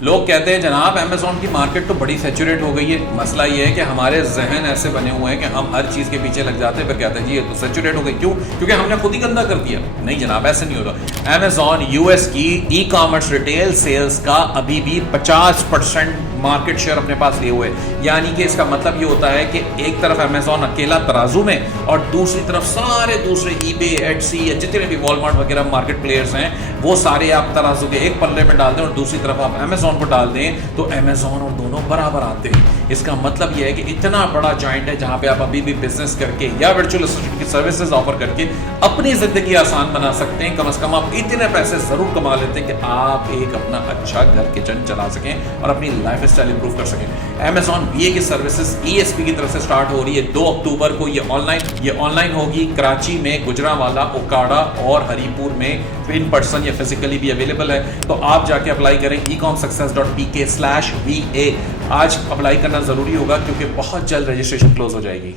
लोग कहते हैं जनाब अमेज़ॉन की मार्केट तो बड़ी सैचुरेट हो गई है। मसला ये है कि हमारे जहन ऐसे बने हुए हैं कि हम हर चीज़ के पीछे लग जाते हैं, फिर कहते हैं जी ये तो सैचुरेट हो गई। क्यों? क्योंकि हमने खुद ही गंदा कर दिया। नहीं जनाब, ऐसे नहीं होता। अमेज़ॉन यूएस की ई कॉमर्स रिटेल सेल्स का अभी भी 50% मार्केट शेयर अपने पास लिए हुए, यानी कि इसका मतलब ये होता है कि एक तरफ अमेज़ॉन अकेला तराजू में और दूसरी तरफ सारे दूसरे ईबे, एटसी या जितने भी वॉलमार्ट वगैरह मार्केट प्लेयर्स हैं वो सारे आप तराजू के एक पल्ले में डाल दें और दूसरी तरफ आप अमेज़ॉन को डाल दें तो अमेज़ॉन और दोनों बराबर आते हैं। इसका मतलब यह है कि इतना बड़ा जॉइंट है जहां पे आप अभी भी बिजनेस करके या वर्चुअल असिस्टेंट की सर्विसेज ऑफर करके अपनी जिंदगी आसान बना सकते हैं। कम से कम आप इतने पैसे जरूर कमा लेते हैं कि आप एक अपना अच्छा घर किचन चला सकें और अपनी लाइफ स्टाइल इंप्रूव कर सकें। अमेज़ॉन वीए की सर्विसेज ईएसपी की तरफ से स्टार्ट हो रही है 2 अक्टूबर को। ये ऑनलाइन होगी कराची में, गुजरांवाला, ओकाड़ा और हरीपुर में इन पर्सन या फिजिकली भी अवेलेबल है। तो आप जाके अप्लाई करें ecomsuccess.pk/va। आज अप्लाई करना जरूरी होगा क्योंकि बहुत जल्द रजिस्ट्रेशन क्लोज हो जाएगी।